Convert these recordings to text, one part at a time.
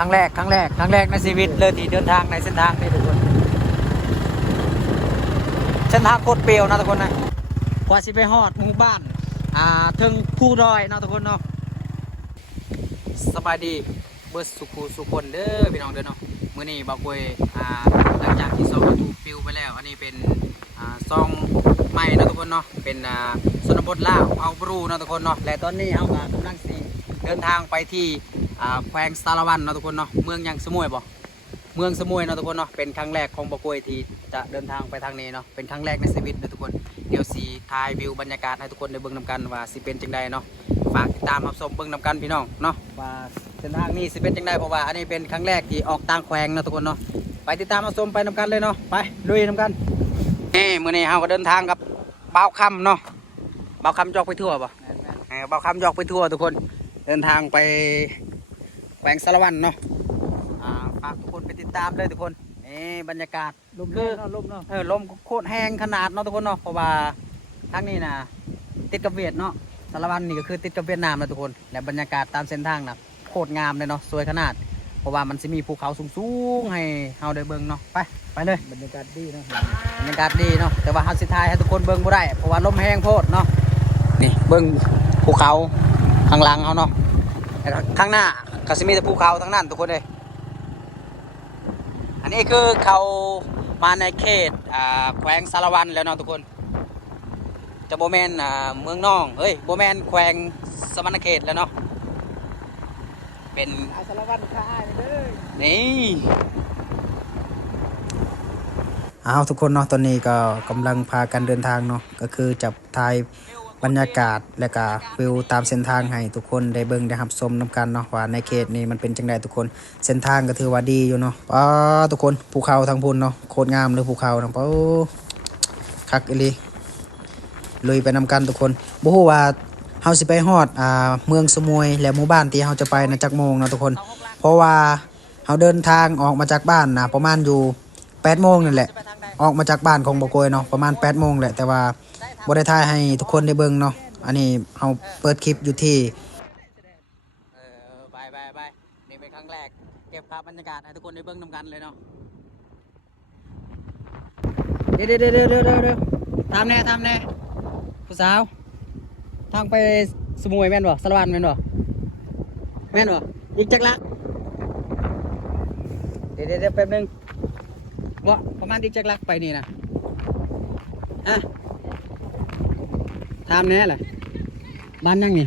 ครั้งแรกในชีวิตเลยที่เดินทางในเส้นทางนี้ทุกคนเส้นทางโคตรเปรี้ยวนะทุกคนนะกว่าสิไปฮอดหมู่บ้านถึงผู้ดอยนะทุกคนเนาะสบายดีเบิร์สุคนเด้อพี่น้องเด้อเนาะมื้อนี้บ่าวกวยหลังจากที่ซองถูกปิวไปแล้วอันนี้เป็นซองใหม่นะทุกคนเนาะเป็นชนบทลาวเอาบรูนะทุกคนเนาะและตอนนี้เรากำลังสิเดินทางไปที่แขวงสารวันนะทุกคนเนาะเมืองยังสมุยบ่เมืองสมุยนะทุกคนเนาะเป็นครั้งแรกของบ่าวกวยที่จะเดินทางไปทางนี้เนาะเป็นครั้งแรกในชีวิตนะทุกคนเดี๋ยวสิถ่ายวิวบรรยากาศให้ทุกคนได้เบิ่งนำกันว่าสิเป็นจังใดเนาะฝากติดตามรับชมเบิ่งนำกันพี่น้องเนาะว่าเส้นทางนี้สิเป็นจังใดเพราะว่าอันนี้เป็นครั้งแรกที่ออกต่างแขวงนะทุกคนเนาะไปติดตามรับชมไปนำกันเลยเนาะไปลุยนำกันนี่มื้อนี้เราก็เดินทางกับบ่าวคำเนาะบ่าวคำจอกไปทั่วป่ะบ่าวคำจอกไปทั่วทุกคนเดินทางไปแขวงสารวันเนาะฝากทุกคนไปติดตามเลยทุกคนนี่บรรยากาศลมเนาะลมเนาะลมโคตรแห้งขนาดเนาะทุกคนเนาะเพราะว่าทางนี้นะติดกับเวียดเนาะสารวันนี่ก็คือติดกับเวียดนามนะทุกคนและบรรยากาศตามเส้นทางนะโคตรงามเลยเนาะสวยขนาดเพราะว่ามันจะมีภูเขาสูงๆให้เฮาได้เบิ่งเนาะไปเลยบรรยากาศดีเนาะบรรยากาศดีเนาะแต่ว่าเฮาสิถ่ายให้ทุกคนเบิ่งบ่ได้เพราะว่าลมแห้งโพดเนาะนี่เบิ่งภูเขาข้างหลังเฮาเนาะข้างหน้าก็สิมีแต่ภูเขาทั้งนั้นทุกคนเลยอันนี้คือเขามาในเขตแขวงสารวันแล้วเนาะทุกคนจะโบแมนเมืองนองเฮ้ยโบแมนแขวงสมณเขตแล้วเนาะเป็นสารวันข้าเลยนี่ทุกคนเนาะตอนนี้ก็กำลังพากันเดินทางเนาะก็คือจับถ่ายบรรยากาศและก็วิวตามเส้นทางให้ทุกคนได้เบิ่งได้รับชมนำกันเนาะว่าในเขตนี้มันเป็นจังไดทุกคนเส้นทางก็ถือว่าดีอยู่เนาะทุกคนภูเขาทางพุ่นเนาะโคตรงามเลยภูเขาทั้งคักอีหลีลุยไปนำกันทุกคนบ่ฮู้ว่าเฮาสิไปฮอดเมืองสมุยและหมู่บ้านที่เฮาจะไปนะจักโมงนะทุกคนเพราะว่าเฮาเดินทางออกมาจากบ้านนะประมาณอยู่8โมงนั่นแหละออกมาจากบ้านของบ่โกยเนาะประมาณ8โมงแหละแต่ว่าบ่ได้ถ่ายให้ทุกคนได้เบิ่งเนาะอันนี้เฮาเปิดคลิปอยู่ที่ไปนี่เป็นครั้งแรกเก็บภาพบรรยากาศให้ทุกคนได้เบิ่งนำกันเลยเนาะเดี๋ยวทำแน่ผู้สาวทางไปสมุยแม่นบ่สารวันแม่นบ่อีกจักลักเดี๋ยวแป๊บนึงว่าประมาณอีกจักลักไปนี่นะทำแน่เลยบ้านยังนี่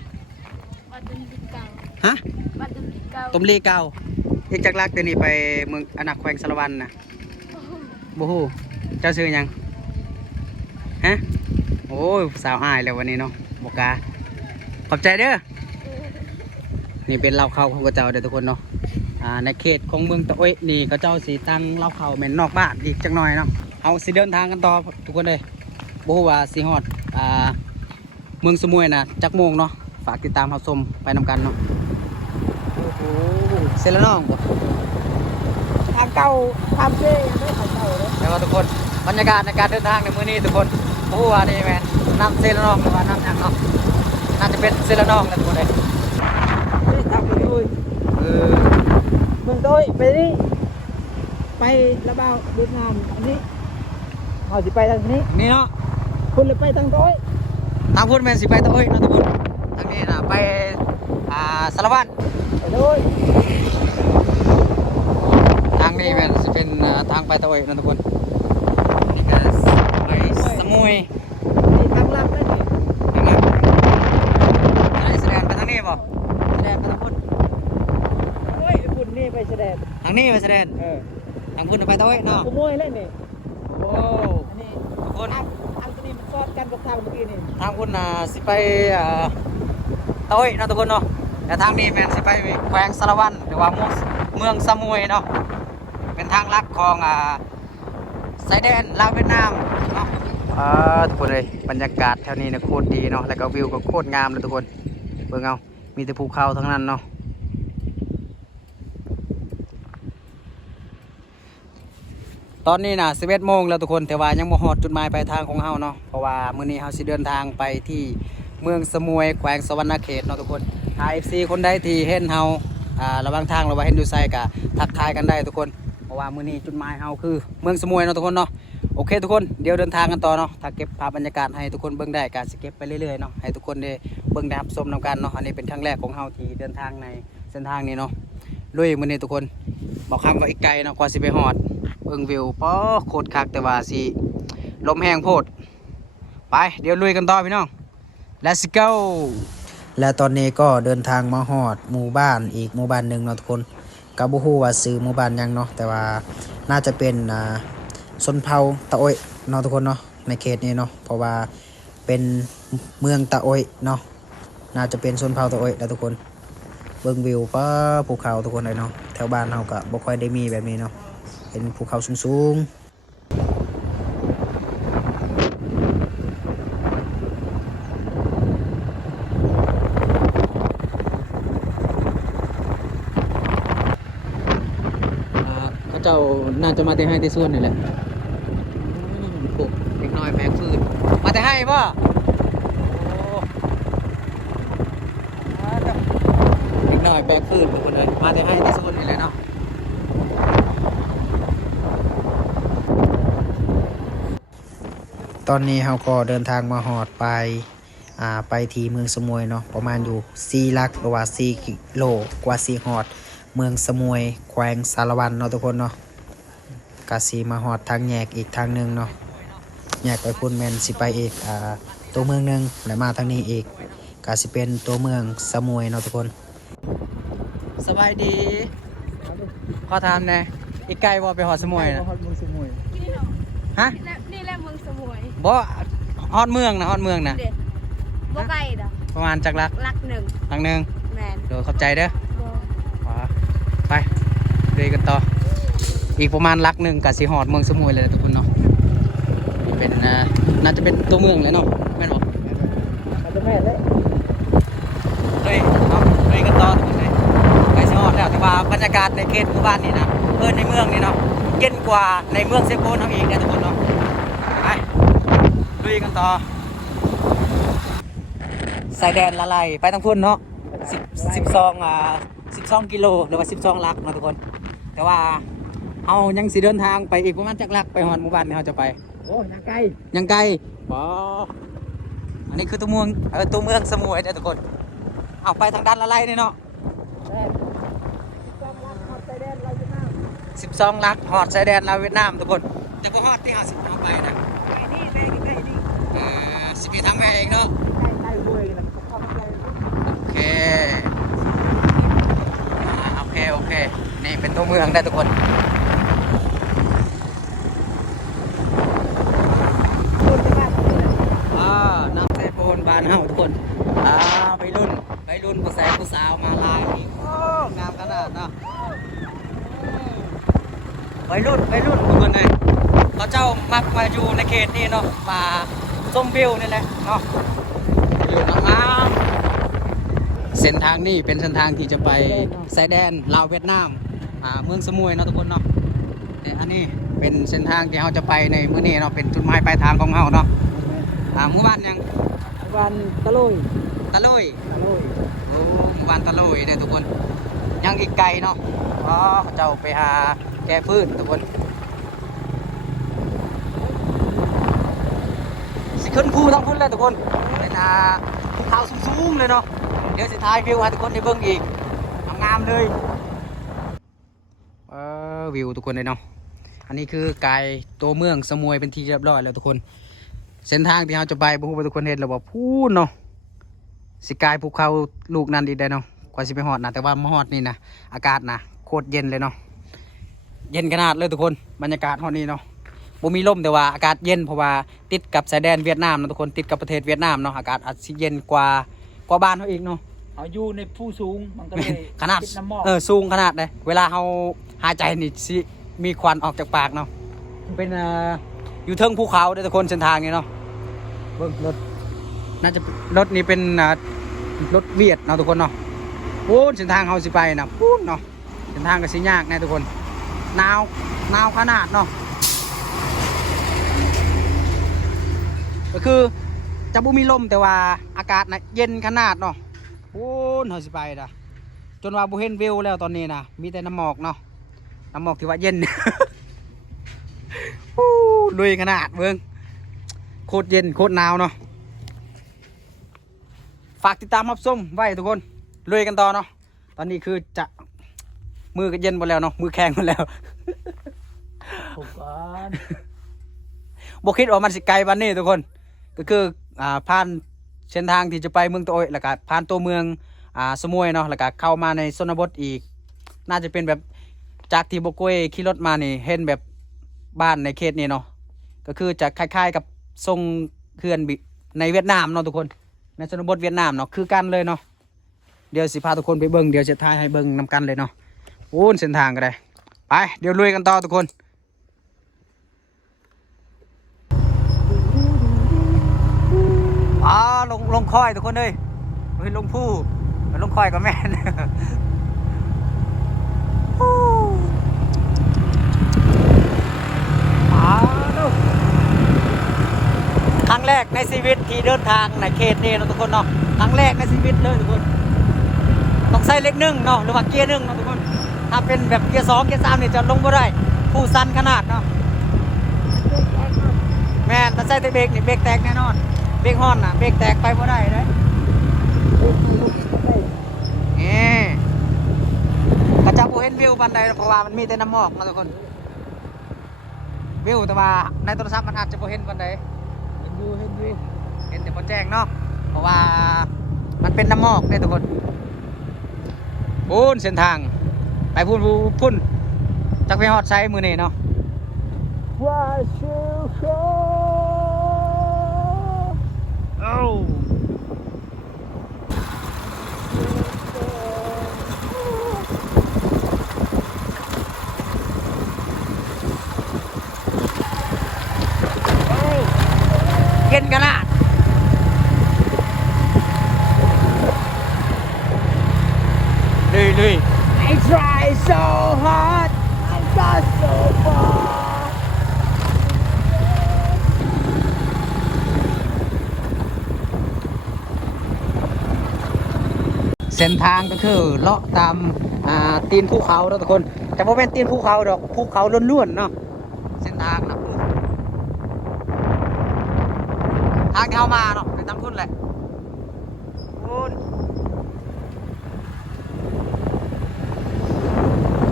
บ้านตุ่มลีเก่าบ้านตุ่มลีเก่าอีกจักลักเดี๋ยวนี้ไปเมืองอนาแขวงสารวันนะบูฮูเจ้าซื้อยังโอ้ยสาวอายแล้ววันนี้เนาะบอกกาขอบใจเด้อนี่เป็นเล่าเขาของกระเจ้าเด้อทุกคนเนาะในเขตของเมืองตะโอยนี่กระเจ้าสีตั้งเล่าเขาเหม็นนอกบ้านอีกจังหน่อยเนาะเอาสิเดินทางกันต่อทุกคนเลยบอกว่าสีฮอดเมืองสมุยนะจักโมงเนาะฝากติดตามรับชมไปนำกันเนาะโอ้โหเซเลน้องบ่ทางเก่าทางเจ้ยังไม่ทางเก่าเลยแล้วทุกคนบรรยากาศในการเดินทางในมื้อนี้ทุกคนโอ้โหนี่แมนน้ำเซเลน้องหรือว่าน้ำยังเนาะน่าจะเป็นเซเลน้องนะทุกคนเลยทางเมืองตุ้ยเมืองตุ้ยไปนี่ไประบาวดูงามอันนี้เขาสิไปทางนี้นี่เนาะคุณเลยไปทางตุ้ยทางพุ่นแมนสิไปตะโอยนะทุกคนทางนี้นะไปสารวัตรไปด้วยทางนี้แมนสิเป็นทางไปตะโอยนะทุกคนนี่ก็ไปสมุยทางลับเลยนี่แสดงไปทางนี้บ่แสดงไปทางพุ่นโอ้ยพุ่นนี่ไปแสดงทางนี้ไปแสดงทางพุ่นไปตะโอยเนาะขโมยเลยนี่โอ้อันนี้ทุกคนอันนี้มันซ้อนกันกับทางเมื่อกี้นี่ทางพุ่นสิไปตะโอยนะทุกคนเนาะแต่ทางนี้แมนสิไปแขวงสารวันหรือว่าเมืองสมุยเนาะเป็นทางลัดของสายแดนลาวเวียดนามเนาะทุกคนเลยบรรยากาศแถวนี้นะโคตรดีเนาะแล้วก็วิวก็โคตรงามเลยทุกคนเบิ่งเอามีแต่ภูเขาทั้งนั้นเนาะตอนนี้นะ11 โมงแล้วทุกคนแต่ว่ายังบ่ฮอดจุดหมายปลายทางของเฮาเนาะเพราะว่ามื้อนี้เฮาสิเดินทางไปที่เมืองสมุยแขวงสวรรณเขตเนาะทุกคน FC คนใดที่เห็นเฮา ระหว่างทางเราว่าเห็นอยู่ไซกะทักทายกันได้ทุกคนเพราะว่ามื้อนี้จุดหมายเฮาคือเมืองสมุยเนาะทุกคนเนาะโอเคทุกคนเดี๋ยวเดินทางกันต่อเนาะถ้าเก็บภาพบรรยากาศให้ทุกคนเบิ่งได้ก็สิเก็บไปเรื่อยๆเนาะให้ทุกคนได้เบิ่งได้รับชมนำกันเนาะอันนี้เป็นครั้งแรกของเฮาที่เดินทางในเส้นทางนี้เนาะลุยมื้อนี้ทุกคนบอกคำว่าอีกไกลเนาะกว่าสิไปฮอดเบิ่งวิวป๊อโคตรคักแต่ว่าสิลมแห้งโพดไปเดี๋ยวลุยกันต่อพี่น้อง Let's go และตอนนี้ก็เดินทางมาฮอดหมู่บ้านอีกหมู่บ้านหนึ่งเนาะทุกคนก็บ่ฮู้ว่าชื่อหมู่บ้านหยังเนาะแต่ว่าน่าจะเป็นชนเผ่าตะโอยเนาะทุกคนเนาะในเขตนี้เนาะเพราะว่าเป็นเมืองตะโอยเนาะน่าจะเป็นชนเผ่าตะโอยแล้วทุกคนเบิ่งวิวป้าภูเขาทุกคนเลยเนาะแถวบ้านเฮาก็บ่ค่อยได้มีแบบนี้เนาะเป็นภูเขาสูงๆเจ้าน่าจะมาแต่ให้แต่ส่วนนี่แหละปลูกเล็กน้อยแบกฟืนมาแต่ให้ป่ะเล็กน้อยแบกฟืนทุกคนเลยมาแต่ให้แต่ส่วนนี่แหละเนาะตอนนี้เราก็เดินทางมาหอดไปที่เมืองสมุยเนาะประมาณอยู่4 ลักหรือว่า4 กิโลกว่า4หอดเมืองสมุยแขวงสารวันเนาะทุกคนเนาะกาสีมาหอดทางแยกอีกทางหนึ่งเนาะแยกไปพุ่นแมนสิไปอีกตัวเมืองหนึ่งแล้วมาทางนี้อีกกาสิเป็นตัวเมืองสมุยเนาะทุกคนสบายดีขอถามแน่อีกไกลบ่ไปหอดสมุยนะฮะนี่แหละเมืองสมุยบ่ฮอดเมืองนะฮอดเมืองนะบ่ไกลดอกประมาณจักลักหนึ่งหลังหนึ่งแมนเดี๋ยวขอบใจเด้อไปเดินกันต่ออีกประมาณลักหนึ่งกับสีหอดเมืองสมุยเลยนะทุกคนเนาะเป็นน่าจะเป็นตัวเมืองเลยเนาะแม่นบอกแม่เลยเนาะเดินกันต่อทุกคนเลยไปสีหอดแล้วแต่ว่าบรรยากาศในเขตหมู่บ้านนี่นะในเมืองนี่เนาะเย็นกว่าในเมืองเซโปนเอาเองนะทุกคนเนาะไปลุยกันต่อสายแดนละลายไปทางพุ่นเนาะ12 กิโลหรือว่า12 ลักเนาะทุกคนแต่ว่าเอายังสิเดินทางไปอีกประมาณจักลักไปหอดหมู่บ้านที่เราจะไปโอ้ยังไกลบ่อันนี้คือตัวเมืองสมุยนะทุกคนเอาไปทางด้านละลายนี่เนาะ12 ลักหอดชายแดนลาวเวียดนามทุกคนแต่พอหอดที่50เอาไปนะสิบทางแม่เองเนาะโอเคนี่เป็นตัวเมืองได้ทุกคนน้ำเซโปนบานเฮาทุกคนไปรุ่นผู้สาวมาลายนี่โอ้งามขนาดเนาะไปรุ่นทุกคนเลยเขาเจ้ามักมาอยู่ในเขตนี้เนาะมาส้มวิวนี่แหละเนาะอยู่งามเส้นทางนี้เป็นเส้นทางที่จะไปชายแดนลาวเวียดนามเมืองสมุยเนาะทุกคนเนาะแต่อันนี้เป็นเส้นทางที่เราจะไปในมื้อนี้เนาะเป็นจุดหมายปลายทางของเราเนาะหมู่บ้านยังหมู่บ้านตะลุยโอ้หมู่บ้านตะลุยเนี่ยทุกคนยังอีกไกลเนาะเขาเจ้าไปหาแก้ฟืนทุกคนสิขึ้นภูทั้งพุ่นเลยทุกคนเป็นภูเขาสูงๆเลยเนาะเดี๋ยวสิถ่ายวิวให้ทุกคนได้เบิ่งอีกงามเลยวิวทุกคนเลยเนาะอันนี้คือไกลตัวเมืองสมุยเป็นที่เรียบร้อยแล้วทุกคนเส้นทางที่เราจะไปบุกทุกคนเห็นแล้วว่าพูนเนาะสิกายภูเขาลูกนั่นดีได้เนาะกว่าสิไปหอดนะแต่ว่ามาหอดนี่นะอากาศนะโคตรเย็นเลยเนาะเย็นขนาดเลยทุกคนบรรยากาศหอดนี้เนาะบ่มีลมแต่ว่าอากาศเย็นเพราะว่าติดกับชายแดนเวียดนามนะทุกคนติดกับประเทศเวียดนามเนาะอากาศอาจจะเย็นกว่าบ้านเขาอีกเนาะเอาอยู่ในผู้สูงมันก็เลยขนาดสูงขนาดเลยเวลาเราหายใจนี่สิมีควันออกจากปากเนาะเป็นอยู่เทิงภูเขาด้วยทุกคนเส้นทางนี้เนาะเบิ่งรถน่าจะรถนี้เป็นรถเวียดเนาะทุกคนเนาะพูนเส้นทางเขาสิไปนะพูนเนาะเส้นทางก็สิยากแน่ทุกคนหนาวขนาดเนาะก็คือจะบ่มีลมแต่ว่าอากาศน่ะเย็นขนาดเนาะพูนเขาสิไปนะ จนว่าบ่เห็นวิวแล้วตอนนี้นะมีแต่น้ำหมอกเนาะน้ำหมอกที่ว่าเย็น อู้ลุยขนาดเบิ่งโคตรเย็นโคตรหนาวเนาะฝากติดตามรับชมไว้ทุกคนลุยกันต่อเนาะตอนนี้คือจะมือก็เย็นหมดแล้วเนาะมือแข็งหมดแล้ว ผมก่อน บ่คิดว่ามันสิไกลปานนี้ทุกคนก็คือผ่านเส้นทางที่จะไปเมืองโตยแล้วก็ผ่านตัวเมืองสมุยเนาะแล้วก็เข้ามาในชนบทอีกน่าจะเป็นแบบจากที่บ่กวยขี่รถมานี่เห็นแบบบ้านในเขตนี้เนาะก็คือจะคล้ายๆกับทรงเขื่อนในเวียดนามเนาะทุกคนในชนบทเวียดนามเนาะคือกันเลยเนาะเดี๋ยวสิพาทุกคนไปเบิ่งเดี๋ยวจะถ่ายให้เบิ่งนำกันเลยเนาะโอ้เส้นทางก็ได้ไปเดี๋ยวลุยกันต่อทุกคนลงค่อยทุกคนเลยเฮ้ยลงผู้ลงค่อยก็แม่น ครั้งแรกในชีวิตที่เดินทางในเขตนี้นะทุกคนเนาะครั้งแรกในชีวิตเลยทุกคนต้องใส่เล็ก1เนาะหรือว่าเกียร์1เนาะทุกคนถ้าเป็นแบบเกียร์2เกียร์3เนี่ยจะลงไม่ได้ผู้สั้นขนาดเนาะแม่นถ้าใส่แต่เบรกนี่เบรกแตกแน่นอนเบรกฮอนน่ะเบรกแตกไปไม่ได้เลยกระจับโอเห็นวิวบันไดเพราะว่ามันมีแต่น้ำหมอกนะทุกคนวิวแต่ว่าในโทรศัพท์มันอาจจะโอเห็นบันไดเห็นแต่พอแจ้งเนาะเพราะว่ามันเป็นน้ำหมอกเนี่ยทุกคนพูนเส้นทางไปพุ่นจักไปฮอดไซมือนี่เนาะว่าชิวโชโอ้เย็นกันละลุย I try so hard I got so far เส้นทางก็คือเลาะตามตีนภูเขาแล้วทุกคนแต่บ่เป็นตีนภูเขาดอกภูเขาล้วนๆเนาะเส้นทางนะทางที่เข้ามาเนาะเป็นตามพุ่นแหละพุ่น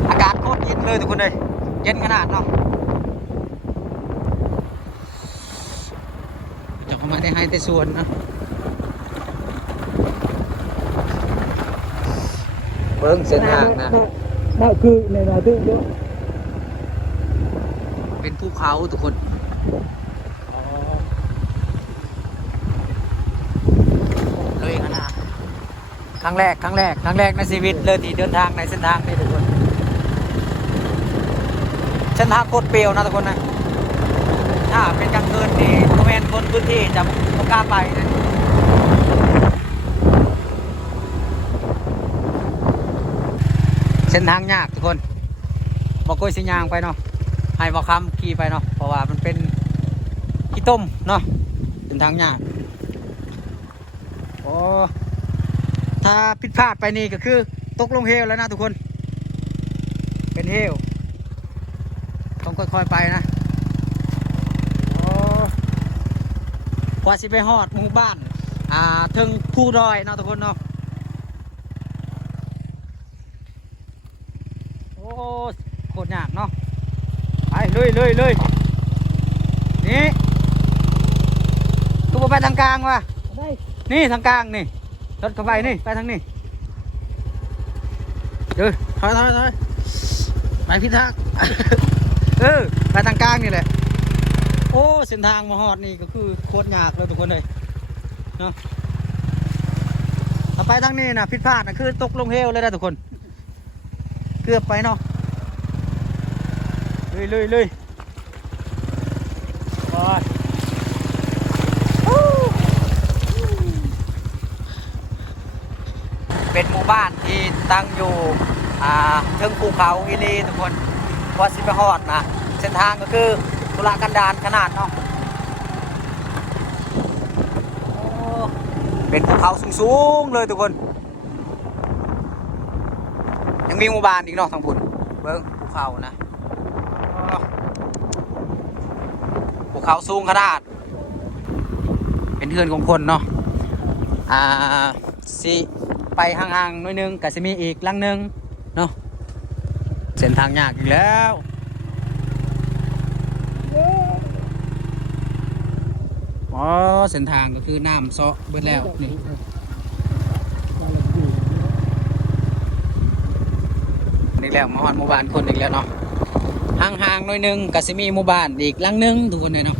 อากาศโคตรเย็นเลยทุกคนเลยเย็นขนาดเนาะจะเข้ามาได้ให้แต่ส่วนนะเบิ้งเส้นทางนะน่าคือในนาทึ่งเยอะเป็นภูเขาทุกคนเลยขนาดครั้งแรกในชีวิตเลยที่เดินทางในเส้นทางนี้ทุกคนเส้นทางโคตรเปรียวนะทุกคนนะถ้าเป็นกลางคืนนี่บริเวณคนพื้นที่จะไม่กล้าไปนะเส้นทางยากทุกคนบอกกล้วยสิยางไปเนาะให้บอกคำขี่ไปเนาะเพราะว่ามันเป็นขี้ต้มเนาะเป็นทางยากโอ้ถ้าผิดพลาดไปนี่ก็คือตกลงเหวแล้วนะทุกคนเป็นเหวต้องค่อยๆไปนะโอ้กว่าสิไปฮอดหมู่บ้านถึงภูดอยเนาะทุกคนเนาะโอ้โคตรยากเนาะไปเลยนี่กูไปทางกลางว่ะนี่ทางกลางนี่รถเข้าไปนี่ไปทางนี้ถอยไปพิทักษ์ ไปทางกลางนี่แหละโอ้เส้นทางมาฮอดนี่ก็คือโคตรยากเลยทุกคนเลยเนาะถ้าไปทางนี้นะผิดพลาดนะคือตกลงเหวเลยนะทุกคนเกือบไปเนาะเลยเป็นหมู่บ้านที่ตั้งอยู่เทิงภูเขาอีลีทุกคนพอสิไปฮอดนะเส้นทางก็คือทุรกันดารขนาดเนาะเป็นภูเขาสูงๆเลยทุกคน มีหมู่บ้านอีกเนาะทางบุญเบิ้งภูเขานะภูเขาสูงขนาดเป็นเฮือนของคนเนาะสิไปห่างๆหน่อยนึงก็จะมีอีกหลังนึงเนาะเส้นทางยากอีกแล้วอ๋อเส้นทางก็คือน้ำเซาะเบิดแล้วนี่นี่แล้วมาฮอดหมู่บ้านคนอีกแล้วเนาะห่างๆหน่อยนึงก็จะมีหมู่บ้านอีกหลังนึงทุกคนเลยเนาะ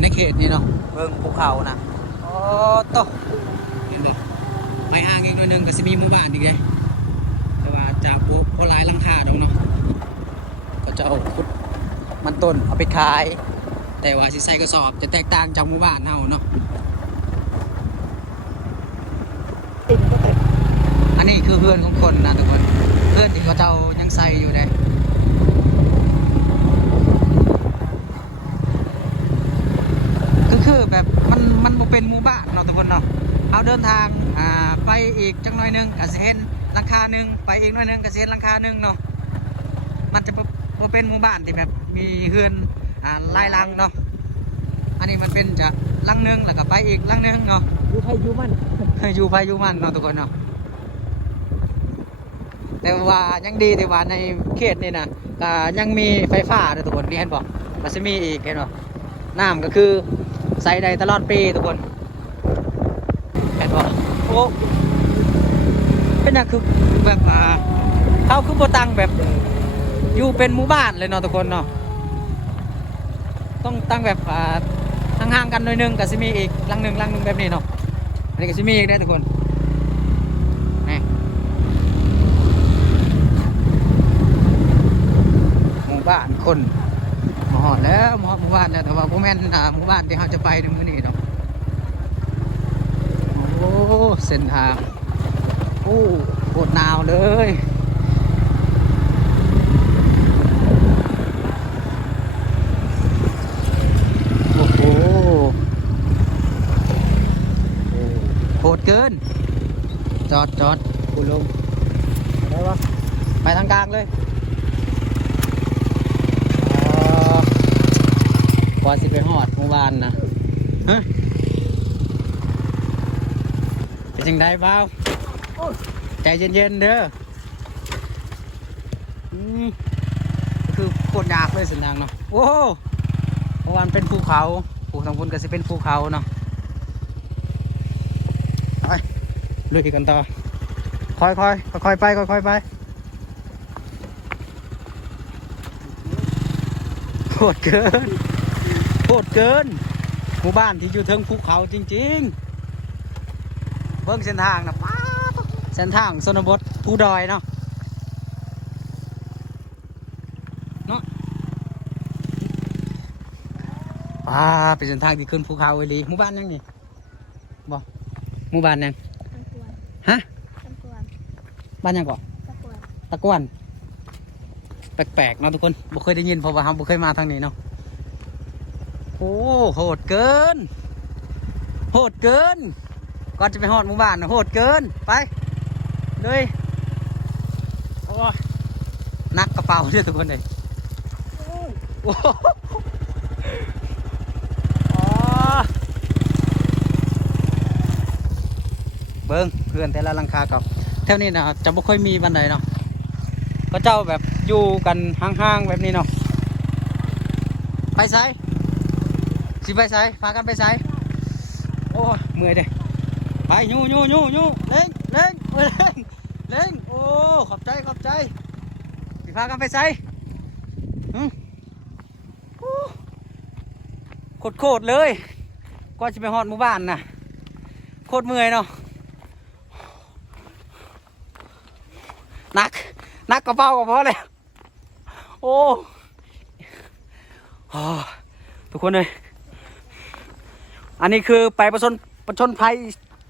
ในเขตนี้เนาะเบิ่งภูเขานะโอ้โตเห็นบ่ไปห่างอีกหน่อยนึงก็จะมีหมู่บ้านอีกเลยแต่ว่าจะบ่หลายหลังคาดอกเนาะก็จะเอาขุดมันต้นเอาไปขายแต่ว่าสิใส่กระสอบจะแตกต่างจากหมู่บ้านเฮาเนาะอันนี้คือเพื่อนของคนนะทุกคนเพื่อนที่เขาเจ้ายังใส่อยู่เลยคือแบบมันบ่เป็นหมู่บ้านเนาะทุกคนเนาะเอาเดินทางไปอีกจังหน่อยนึงก็สิเห็นหลังคานึงไปอีกหน่อยนึงก็สิเห็นหลังคานึงเนาะมันจะบ่เป็นหมู่บ้านที่แบบมีเฮือนหลายหลังเนาะอันนี้มันเป็นจะหลังนึงแล้วก็ไปอีกหลังนึงเนาะอยู่ไผอยู่มัน อยู่ไปอยู่มันเนาะทุกคนเนาะแต่ว่ายังดีที่ว่าในเขตนี่นะก็ยังมีไฟฟ้าด้วยทุกคนนี่เห็นบอกมันจะมีอีกเห็นบอกน้ำก็คือใส่ได้ตลอดปีทุกคนเห็นบอกโอ้เป็นอย่างคือแบบเขาคือโบตังแบบอยู่เป็นหมู่บ้านเลยเนาะทุกคนเนาะต้องตั้งแบบห่างๆกันหน่อยนึงก็จะมีอีกหลังหนึ่งแบบนี้เนาะอันนี้ก็จะมีอีกได้ทุกคนนี่หมู่บ้านคนมาหอดแล้วมาหอดหมู่บ้านแล้วแต่ว่าพวกแม่นหมู่บ้านที่เขาจะไปในมื้อนี้เนาะโอ้เส้นทางโอ้โคตรหนาวเลยโอ้โหโคตรเกินจอดกูลงได้ปะไปทางกลางเลยกว่าสิไปหอดหมู่บ้านนะฮะเป็นจังไดบ้าวใจเย็นๆเด้อคือโคตรยากเลยสันทางเนาะโอ้เมื่อวานเป็นภูเขาภูทางบนก็จะเป็นภูเขาเนาะไปลุยกันต่อค่อยไปโคตรเกินหมู่บ้านที่อยู่เทิงภูเขาจริงๆเบิ่งเส้นทางนะป้าเส้นทางชนบทภูดอยเนาะเป็นเส้นทางที่ขึ้นภูเขาเวลีหมู่บ้านยังนี่บอกหมู่บ้านยังฮะบ้านยังก่อนตะกวนแปลกๆเนาะทุกคนบ่เคยได้ยินเพราะว่าเราบ่เคยมาทางนี้เนาะโอ้โหดเกินก่อนจะไปฮอดหมู่บ้านนะโหดเกินไปเลยโอ้นักกระเป๋าเนี่ยทุกคนเลยโอ้เบิ้งเพื่อนแต่ละหลังคากับแถวนี้นะจะไม่ค่อยมีบันไดเนาะก็เจ้าแบบอยู่กันห่างๆแบบนี้เนาะไปไสสิไปไสพากันไปไสโอ้เมื่อยเด้ไปยูเล่งโอ้ขอบใจสิพากันไปไสโคตรเลยก็จะไปฮอดหมู่บ้านนะโคตรเมื่อยเนาะนักกระเป๋าก็พอเลยโอ้ทุกคนเลยอันนี้คือไปประชนภัย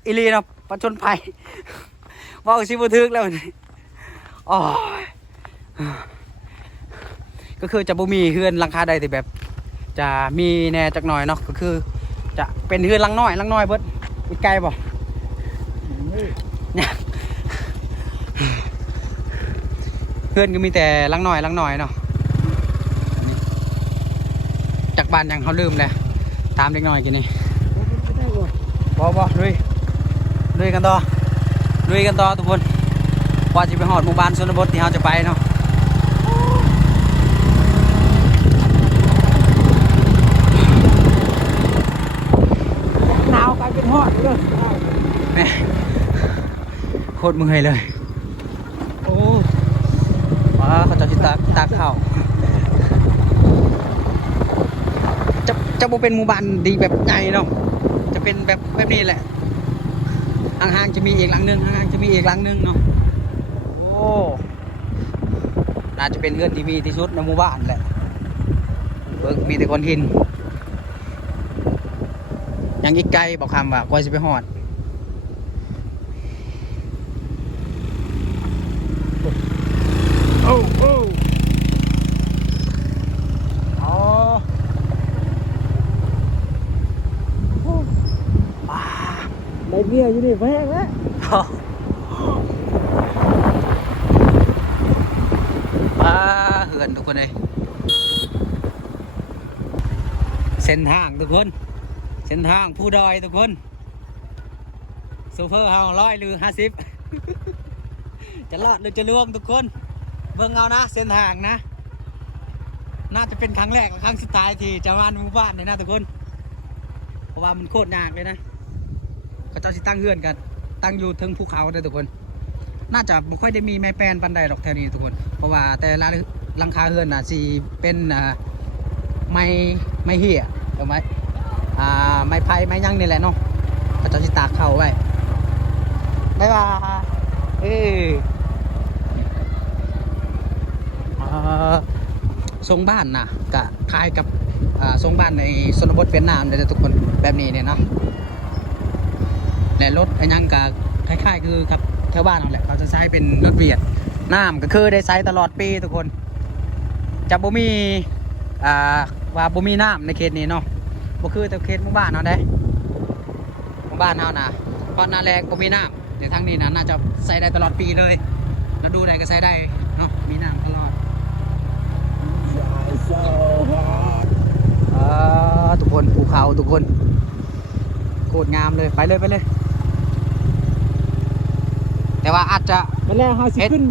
อิลีนะประชนภัยว่าชิบุทึกแล้วนี่อ๋อก็คือจะบ่มีเฮือนหลังคาใดแต่แบบจะมีแน่จักหน่อยเนาะก็คือจะเป็นเฮือนหลังน้อยเบิดอีกไกลบ่เนี่ย เพื่อนก็มีแต่ลังหน่อยเนาะนี่จากบ้านยังเขาลืมเลยตามเด็กน้อยกินนี่บ่ลุยกันต่อทุกคนว่าจะไปหอดหมู่บ้านชนบทที่เราจะไปเนาะหนาวกลายเป็นฮอดเลย แม่โคตรเมื่อยเลยโอ้ว้าเขาจะตากข้าวจะบ่เป็นหมู่บ้านดีแบบใหญ่เนาะจะเป็นแบบนี้แหละห่างๆจะมีอีกหลังนึงเนาะโอ้น่าจะเป็นเรือนที่มีที่สุดในหมู่บ้านแหละเบิ่งมีแต่คนหินยังอีกไกลบอกคำว่ากว่าจะไปหอดโอ้อ๋อว้า ได้เมียอยู่นี่แพงแล้ว เหือนทุกคนเลยเส้นทางทุกคนเส้นทางผู้ดอยทุกคนซูเปอร์เฮา100หรือ50 จะลาดหรือจะล่วงทุกคนเบิ่งเอานะเส้นทางนะน่าจะเป็นครั้งแรกและครั้งสุดท้ายที่จะมาหมู่บ้านเลยนะทุกคนเพราะว่ามันโคตรยากเลยนะเขาเจ้าสิตั้งเฮือนกันตั้งอยู่เทิงภูเขาเลยทุกคนน่าจะไม่ค่อยได้มีไม้แปลนปันใดหรอกแถวนี้ทุกคนเพราะว่าแต่ละหลังคาเฮือนน่ะสิเป็นไม้เหี้ยถูกไหมไม้ไผ่ไม้ยั่งนี่แหละเนาะเขาเจ้าสิตากเข้าไว้บ๊ายบายทรงบ้านนะกะคล้ายกับทรงบ้านในชนบทเวียดนามเลยทุกคนแบบนี้เนี่ยเนาะและรถไอ้ยังกะคล้ายๆคือกับแถวบ้านเราแหละเขาจะใช้เป็นรถเวียดน้ำก็คือได้ใช้ตลอดปีทุกคนจะบ่มีว่าบ่มีน้ำในเขตนี้เนาะบ่คือแต่เขตหมู่บ้านเราได้หมู่บ้านเรานะเพราะหน้าแรงบ่มีน้ำแต่ทางนี้นะน่าจะใช้ได้ตลอดปีเลยแล้วดูไหนก็ใช้ได้เนาะมีน้ำตลอดทุกคนภูเขาทุกคนโคตรงามเลยไปเลยแต่ว่าอาจจะ มันแล้วเฮาสิขึ้นอ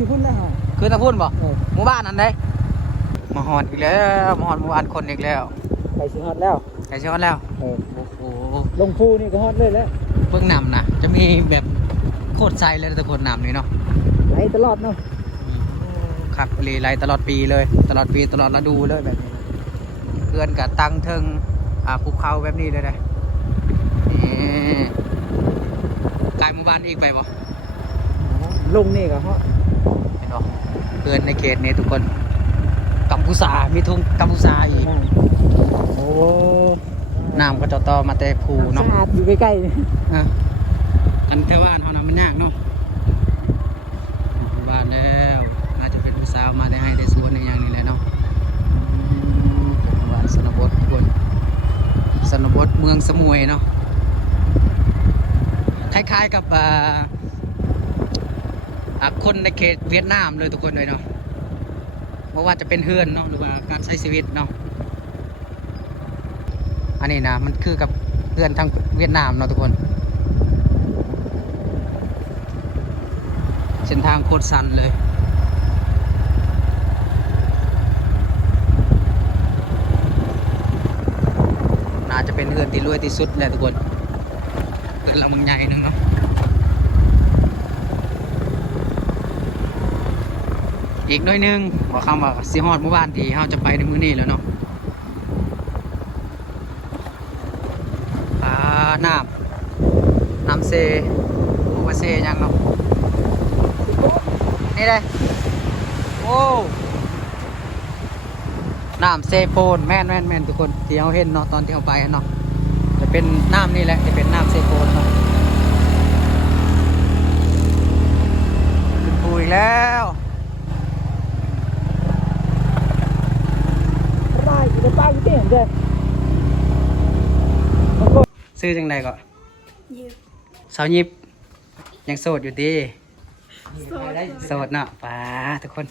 ยู่พุ่นแล้วฮะ คือตะพุ่นบ่หมู่บ้านนั้นได้มาหอดอีกแล้วมาหอดหมู่บ้านคนอีกแล้ว ไปสิฮอดแล้ว ใส่ช้อนแล้ว เออ โอ้โห ลงภูนี่ก็ฮอดเลยแล้ว เบื้องนำนะจะมีแบบโคตรใจเลยแต่คนนำนี่เนาะ ไหลตลอดเนาะ ครับเลยไล่ตลอดปีเลยตลอดปีตลอดฤดูเลยแบบนี้เพื่อนกับตังเทิงภูเขาแบบนี้เลยนะนี่กลายหมู่บ้านอีกไปบ่ ลงนี่ก็ฮอด เห็นบ่เพื่อนในเขตนี้ทุกคนกัมพูชามีทุ่งกัมพูชาอีกโอ้น้ำก็จะต่อมาแต่ภูเนาะ สะอาดอยู่ใกล้ๆนี่ อันเทว่านเขานะมันยากเนาะบ้านแล้วน่าจะเป็นผู้สาวมาได้ให้ได้สวนในอย่างนี้แหละเนาะบ้านสนบททุกคนสนบทเมืองสมุยเนาะคล้ายๆกับคนในเขตเวียดนามเลยทุกคนเลยเนาะเพราะว่าจะเป็นเฮือนเนาะหรือว่าการใช้ชีวิตเนาะอันนี้นะมันคือกับเฮือนทางเวียดนามเนาะทุกคนเส้นทางโคตรสันเลยน่าจะเป็นเฮือนที่รวยที่สุดแหละทุกคนเฮือนเราเมืองใหญ่นึงเนาะอีกหน่อยนึงบอกคำว่าสิฮอดหมู่บ้านที่เราจะไปในมื้อนี้แล้วเนาะน้ำเซโอเวอร์เซยังเนาะนี่เลยโอ้น้ำเซโปนแม่นทุกคนที่เราเห็นเนาะตอนที่เราไปเนาะจะเป็นน้ำนี่แหละจะเป็นน้ำเซโปนเนาะขึ้นภูอีกแล้วได้อยู่ในป้ายอยู่ที่เห็นเด้อ ซื้อจังใดก็ ยืม สาวยิบยังโสดอยู่ดี โสดเนาะป้าทุกคน